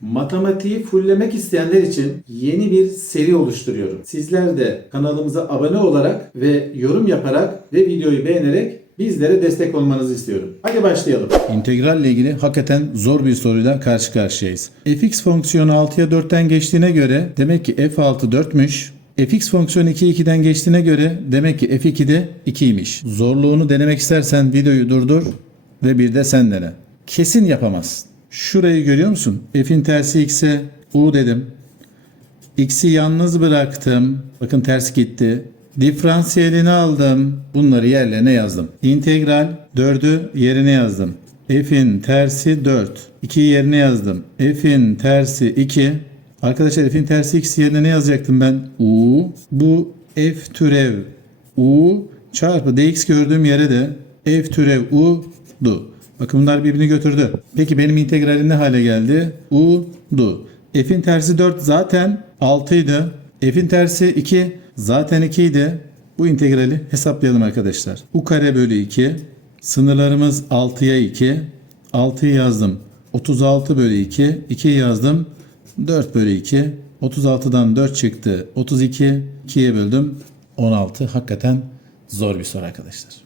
Matematiği fulllemek isteyenler için yeni bir seri oluşturuyorum. Sizler de kanalımıza abone olarak ve yorum yaparak ve videoyu beğenerek bizlere destek olmanızı istiyorum. Hadi başlayalım. İntegralle ilgili hakikaten zor bir soruyla karşı karşıyayız. fx fonksiyonu 6'ya 4'ten geçtiğine göre demek ki f6 4'müş. fx fonksiyonu 2 2'den geçtiğine göre demek ki f2 de 2'ymiş. Zorluğunu denemek istersen videoyu durdur ve bir de sen dene. Kesin yapamazsın. Şurayı görüyor musun? F'in tersi x'e u dedim. X'i yalnız bıraktım. Bakın ters gitti. Diferansiyelini aldım. Bunları yerlerine yazdım. İntegral 4'ü yerine yazdım. F'in tersi 4. 2'yi yerine yazdım. F'in tersi 2. Arkadaşlar f'in tersi x yerine ne yazacaktım ben? U. Bu f türev u çarpı dx gördüğüm yere de f türev u du. Bakın bunlar birbirini götürdü. Peki benim integralim ne hale geldi? U du. F'in tersi 4 zaten 6 idi. F'in tersi 2 zaten 2 idi. Bu integrali hesaplayalım arkadaşlar. U kare bölü 2. Sınırlarımız 6'ya 2. 6'yı yazdım. 36 bölü 2. 2'yi yazdım. 4 bölü 2. 36'dan 4 çıktı. 32. 2'ye böldüm. 16. Hakikaten zor bir soru arkadaşlar.